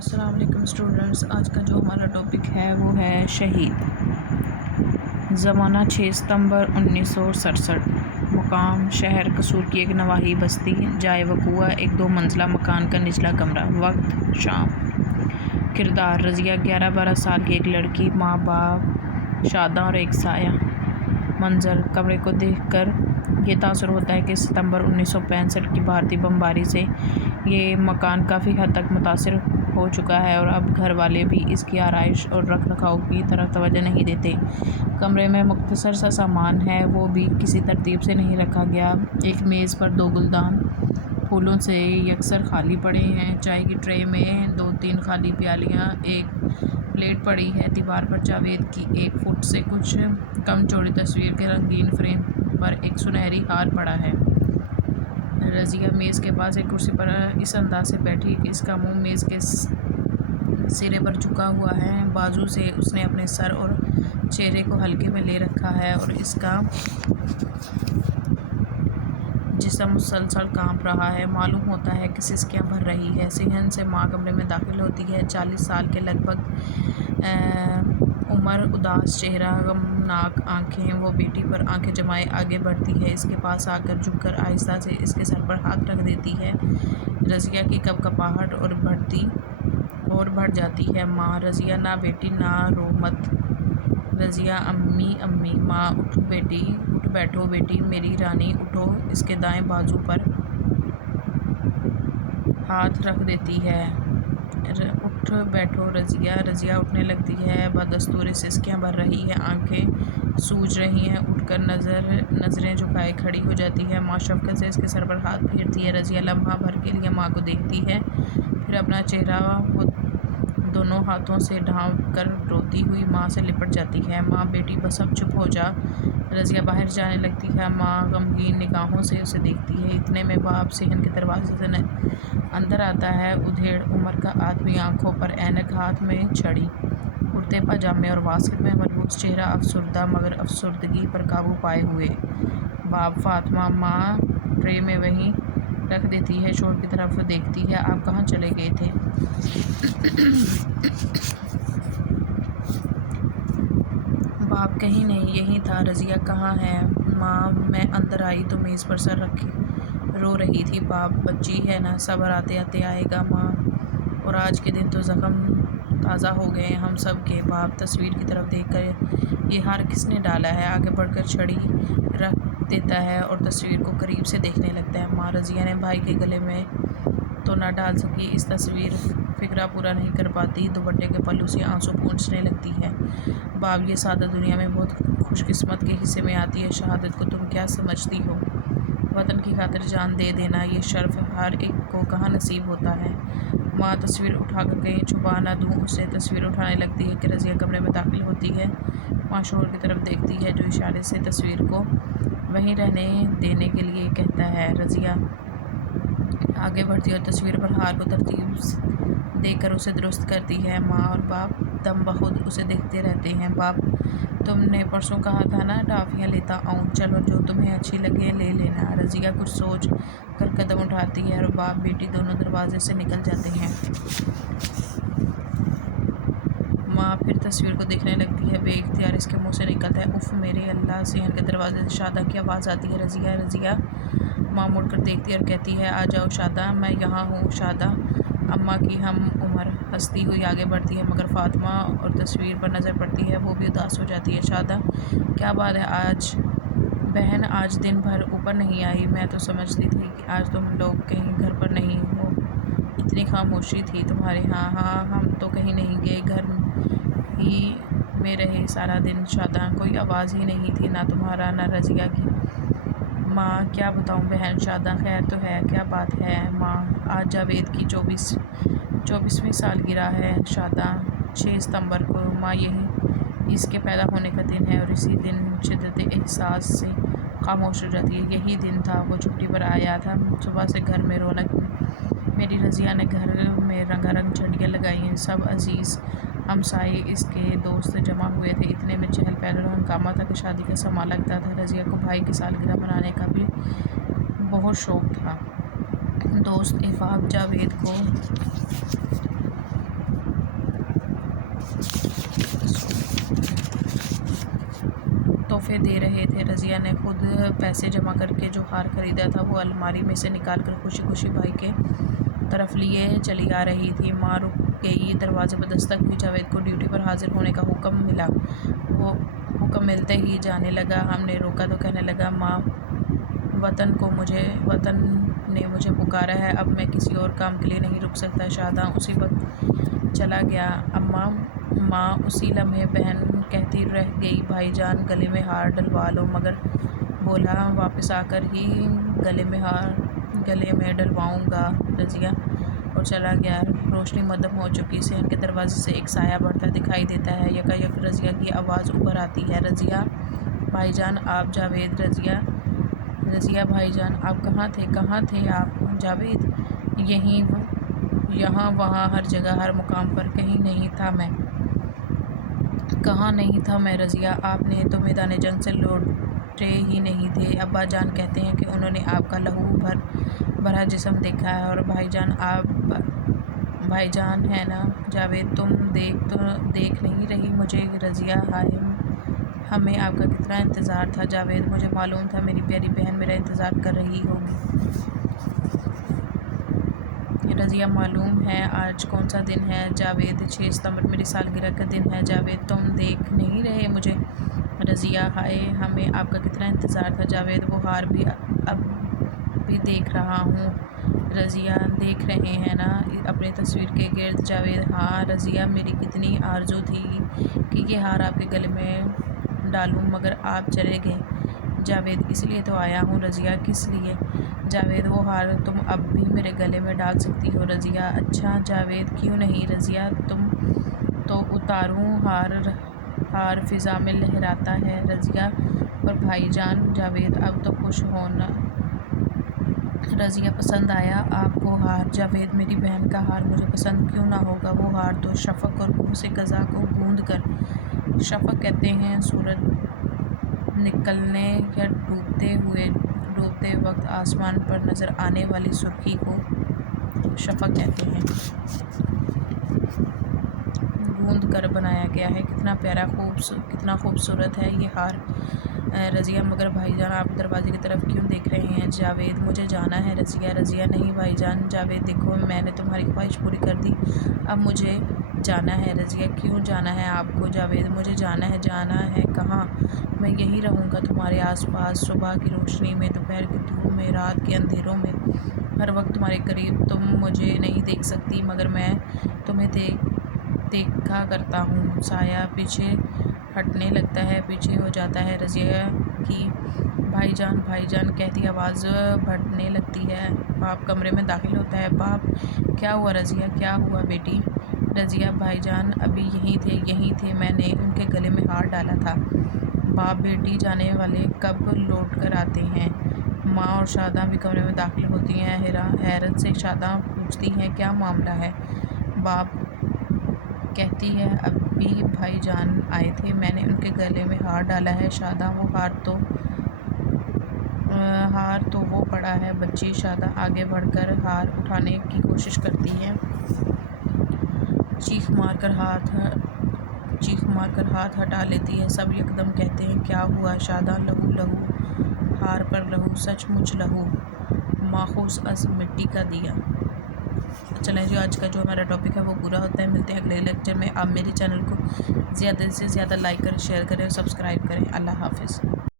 السلام علیکم اسٹوڈنٹس، آج کا جو ہمارا ٹاپک ہے وہ ہے شہید۔ زمانہ 6 ستمبر 1967۔ مقام شہر قصور کی ایک نواحی بستی۔ جائے وقوع ایک 2 منزلہ مکان کا نچلا کمرہ۔ وقت شام۔ کردار رضیہ 11-12 سال کی ایک لڑکی، ماں باپ شاداں اور ایک سایہ۔ منظر کمرے کو دیکھ کر یہ تاثر ہوتا ہے کہ ستمبر 1965 کی بھارتی بمباری سے یہ مکان کافی حد تک متاثر ہو چکا ہے اور اب گھر والے بھی اس کی آرائش اور رکھ رکھاؤ کی طرف توجہ نہیں دیتے۔ کمرے میں مختصر سا سامان ہے، وہ بھی کسی ترتیب سے نہیں رکھا گیا۔ ایک میز پر 2 گلدان پھولوں سے یکسر خالی پڑے ہیں۔ چائے کی ٹرے میں 2-3 خالی پیالیاں، ایک پلیٹ پڑی ہے۔ دیوار پر جاوید کی 1 فٹ سے کچھ کم چوڑی تصویر کے رنگین فریم پر ایک سنہری ہار پڑا ہے۔ رضیہ میز کے پاس ایک کرسی پر اس انداز سے بیٹھی کہ اس کا منہ میز کے سرے پر جھکا ہوا ہے۔ بازو سے اس نے اپنے سر اور چہرے کو ہلکے میں لے رکھا ہے اور اس کا جسم مسلسل کانپ رہا ہے۔ معلوم ہوتا ہے کہ سسکیاں بھر رہی ہے۔ صحن سے ماں کمرے میں داخل ہوتی ہے۔ 40 سال کے لگ بھگ عمر، اداس چہرہ، غمناک آنکھیں۔ وہ بیٹی پر آنکھیں جمائے آگے بڑھتی ہے، اس کے پاس آ کر جھک کر آہستہ سے اس کے سر پر ہاتھ رکھ دیتی ہے۔ رضیہ کی کپکپاہٹ اور بڑھ جاتی ہے۔ ماں: رضیہ نہ بیٹی، نہ رو مت۔ رضیہ: امی امی۔ ماں: اٹھ بیٹھو بیٹی، میری رانی، اٹھو۔ اس کے دائیں بازو پر ہاتھ رکھ دیتی ہے۔ اٹھ بیٹھو رضیہ۔ رضیہ اٹھنے لگتی ہے۔ بدستور سسکیاں بھر رہی ہیں، آنکھیں سوج رہی ہیں۔ اٹھ کر نظریں جھکائے کھڑی ہو جاتی ہے۔ ماں شفقت سے اس کے سر پر ہاتھ پھیرتی ہے۔ رضیہ لمحہ بھر کے لیے ماں کو دیکھتی ہے، پھر اپنا چہرہ وہ دونوں ہاتھوں سے ڈھانپ کر روتی ہوئی ماں سے لپٹ جاتی ہے۔ ماں: بیٹی بس اب چپ ہو جا۔ رضیہ باہر جانے لگتی ہے۔ ماں غمگین نگاہوں سے اسے دیکھتی ہے۔ اتنے میں باپ صحن کے دروازے سے اندر آتا ہے، ادھیڑ عمر کا آدمی، آنکھوں پر اینک، ہاتھ میں چھڑی، کرتے پاجامے اور واسکٹ میں ملبوس، چہرہ افسردہ مگر افسردگی پر قابو پائے ہوئے۔ باپ: فاطمہ۔ ماں ٹرے میں وہیں رکھ دیتی ہے، شوہر کی طرف دیکھتی ہے۔ آپ کہاں چلے گئے تھے؟ باپ: کہیں نہیں، یہیں تھا۔ رضیہ: کہاں ہے؟ ماں: میں اندر آئی تو میز پر سر رکھے رو رہی تھی۔ باپ: بچی ہے نا، صبر آتے آتے آئے گا۔ ماں: اور آج کے دن تو زخم تازہ ہو گئے ہم سب کے۔ باپ تصویر کی طرف دیکھ کر: یہ ہار کس نے ڈالا ہے؟ آگے بڑھ کر چھڑی رکھ دیتا ہے اور تصویر کو قریب سے دیکھنے لگتا ہے۔ ماں: رضیہ نے بھائی کے گلے میں تو نہ ڈال سکی، اس تصویر فقرہ پورا نہیں کر پاتی۔ دوپٹے کے پلو سے آنسو پونچھنے لگتی ہے۔ باپ: یہ سعادت دنیا میں بہت خوش قسمت کے حصے میں آتی ہے۔ شہادت کو تم کیا سمجھتی ہو؟ وطن کی خاطر جان دے دینا، یہ شرف ہر ایک کو کہاں نصیب ہوتا ہے۔ ماں: تصویر اٹھا کر کہیں چھپا نہ دوں اسے۔ تصویر اٹھانے لگتی ہے کہ رضیہ کمرے میں داخل ہوتی ہے۔ ماں شوہر کی طرف دیکھتی ہے جو اشارے سے تصویر کو وہیں رہنے دینے کے لیے کہتا ہے۔ رضیہ آگے بڑھتی ہے اور تصویر پر ہار کو ترتیب دے کر اسے درست کرتی ہے۔ ماں اور باپ دم بخود اسے دیکھتے رہتے ہیں۔ باپ: تم نے پرسوں کہا تھا نا ٹافیاں لیتا آؤں، چلو جو تمہیں اچھی لگے لے لینا۔ رضیہ کچھ سوچ کر قدم اٹھاتی ہے اور باپ بیٹی دونوں دروازے سے نکل جاتے ہیں۔ ماں پھر تصویر کو دیکھنے لگتی ہے۔ بے اختیار اس کے منہ سے نکلتا ہے: اف میرے اللہ! صحن کے دروازے سے شاداں کی آواز آتی ہے۔ رضیہ رضیہ ماں مڑ کر دیکھتی ہے اور کہتی ہے: آ جاؤ شاداں، میں یہاں ہوں۔ شاداں اماں کی ہم عمر، ہنستی ہوئی آگے بڑھتی ہے مگر فاطمہ اور تصویر پر نظر پڑتی ہے وہ بھی اداس ہو جاتی ہے۔ شاداں: کیا بات ہے بہن، آج دن بھر اوپر نہیں آئی؟ میں تو سمجھتی تھی کہ آج تم لوگ کہیں گھر پر نہیں ہو، اتنی خاموشی تھی تمہارے ہاں۔ ہاں ہم تو کہیں نہیں گئے، گھر ہی میں رہے سارا دن۔ شاداں: کوئی آواز ہی نہیں تھی، نہ تمہارا نہ رضیہ کی۔ ماں: کیا بتاؤں بہن۔ شاداں: خیر تو ہے، کیا بات ہے؟ ماں: آج جاوید کی 24ویں سالگرہ ہے شاداں، 6 ستمبر کو۔ ماں: یہی اس کے پیدا ہونے کا دن ہے اور اسی دن شدت احساس سے خاموش ہو جاتی ہے۔ یہی دن تھا وہ چھٹی پر آیا تھا۔ صبح سے گھر میں رونق، میری رضیہ نے گھر میں رنگا رنگ جھنڈیاں لگائی ہیں، سب عزیز ہمسائے اس کے دوست جمع ہوئے تھے۔ اتنے میں چہل پہل اور ہنگامہ تھا کہ شادی کا سماں لگتا تھا۔ رضیہ کو بھائی کی سالگرہ منانے کا بھی بہت شوق تھا۔ دوست احباب جاوید کو تحفے دے رہے تھے۔ رضیہ نے خود پیسے جمع کر کے جو ہار خریدا تھا وہ الماری میں سے نکال کر خوشی خوشی بھائی کے طرف لیے چلی آ رہی تھی۔ ماں رک گئی، دروازے پر دستک ہوئی، جاوید کو ڈیوٹی پر حاضر ہونے کا حکم ملا۔ وہ حکم ملتے ہی جانے لگا۔ ہم نے روکا تو کہنے لگا، ماں وطن نے مجھے پکارا ہے، اب میں کسی اور کام کے لیے نہیں رک سکتا۔ شاداں اسی وقت چلا گیا۔ اماں، ماں اسی لمحے بہن کہتی رہ گئی، بھائی جان گلے میں ہار ڈلوا لو، مگر بولا واپس آ کر ہی گلے میں ڈلواؤں گا رضیہ، اور چلا گیا۔ روشنی مدھم ہو چکی۔ صحن کے دروازے سے ایک سایہ بڑھتا دکھائی دیتا ہے۔ یکایک رضیہ کی آواز اوپر آتی ہے، رضیہ بھائی جان آپ، جاوید، رضیہ بھائی جان آپ کہاں تھے آپ؟ جاوید، یہاں وہاں ہر جگہ ہر مقام پر کہیں نہیں تھا میں۔ کہاں نہیں تھا میں رضیہ؟ آپ نے تو میدان جنگ سے لوٹے ہی نہیں تھے۔ ابا جان کہتے ہیں کہ انہوں نے آپ کا لہو بھرا جسم دیکھا ہے، اور بھائی جان ہے نا؟ جاوید، تم دیکھ نہیں رہی مجھے؟ رضیہ، ہائے ہمیں آپ کا کتنا انتظار تھا جاوید، مجھے معلوم تھا میری پیاری بہن میرا انتظار کر رہی ہوگی۔ رضیہ، معلوم ہے آج کون سا دن ہے؟ جاوید، 6 ستمبر میری سالگرہ کا دن ہے۔ جاوید، تم دیکھ نہیں رہے مجھے؟ رضیہ، ہائے ہمیں آپ کا کتنا انتظار تھا جاوید، وہ ہار بھی اب بھی دیکھ رہا ہوں۔ رضیہ، دیکھ رہے ہیں نا اپنی تصویر کے گرد؟ جاوید، ہاں۔ رضیہ، میری کتنی آرزو تھی کہ یہ ہار آپ کے گلے میں ڈالوں، مگر آپ چلے گئے۔ جاوید، اس لیے تو آیا ہوں۔ رضیہ، کس لیے؟ جاوید، وہ ہار تم اب بھی میرے گلے میں ڈال سکتی ہو۔ رضیہ، اچھا جاوید، کیوں نہیں؟ رضیہ، تم تو اتاروں ہار فضا میں لہراتا ہے۔ رضیہ، پر بھائی جان؟ جاوید، اب تو خوش ہونا۔ رضیہ، پسند آیا آپ کو ہار؟ جاوید، میری بہن کا ہار مجھے پسند کیوں نہ ہوگا؟ وہ ہار تو شفق اور گل سے قضا کو گوندھ کر، شفق کہتے ہیں سورج نکلنے یا ڈوبتے وقت آسمان پر نظر آنے والی سرخی کو شفق کہتے ہیں، گوندھ کر بنایا گیا ہے۔ کتنا پیارا، کتنا خوبصورت ہے یہ ہار۔ رضیہ، مگر بھائی جان آپ دروازے کی طرف کیوں دیکھ رہے ہیں؟ جاوید، مجھے جانا ہے۔ رضیہ، نہیں بھائی جان۔ جاوید، دیکھو میں نے تمہاری خواہش پوری کر دی، اب مجھے جانا ہے۔ رضیہ، کیوں جانا ہے آپ کو؟ جاوید، مجھے جانا ہے کہاں؟ میں یہیں رہوں گا تمہارے آس پاس، صبح کی روشنی میں، دوپہر کی دھوپ میں، رات کے اندھیروں میں، ہر وقت تمہارے قریب۔ تم مجھے نہیں دیکھ سکتی، مگر میں تمہیں دیکھا کرتا ہوں۔ سایہ پیچھے ہٹنے لگتا ہے، پیچھے ہو جاتا ہے۔ رضیہ کی بھائی جان کہتی آواز بڑھنے لگتی ہے۔ باپ کمرے میں داخل ہوتا ہے۔ باپ، کیا ہوا رضیہ، کیا ہوا بیٹی؟ رضیہ، بھائی جان ابھی یہیں تھے، میں نے ان کے گلے میں ہار ڈالا تھا۔ باپ، بیٹی جانے والے کب لوٹ کر آتے ہیں؟ ماں اور شاداں بھی کمرے میں داخل ہوتی ہیں۔ حیرت سے شاداں پوچھتی ہے، کیا معاملہ ہے؟ باپ کہتی ہے، ابھی بھائی جان آئے تھے، میں نے ان کے گلے میں ہار ڈالا ہے۔ شاداں، وہ ہار تو وہ پڑا ہے بچی۔ شاداں آگے بڑھ کر ہار اٹھانے کی کوشش کرتی ہے، چیخ مار کر ہاتھ ہٹا لیتی ہے۔ سب یکدم کہتے ہیں، کیا ہوا؟ شاداں، لہو، ہار پر لہو، سچ مچ لہو، ماخوذ از مٹی کا دیا۔ چلیں جی، آج کا جو ہمارا ٹاپک ہے وہ پورا ہوتا ہے۔ ملتے ہیں اگلے لیکچر میں۔ آپ میرے چینل کو زیادہ سے زیادہ لائک کریں، شیئر کریں اور سبسکرائب کریں۔ اللہ حافظ۔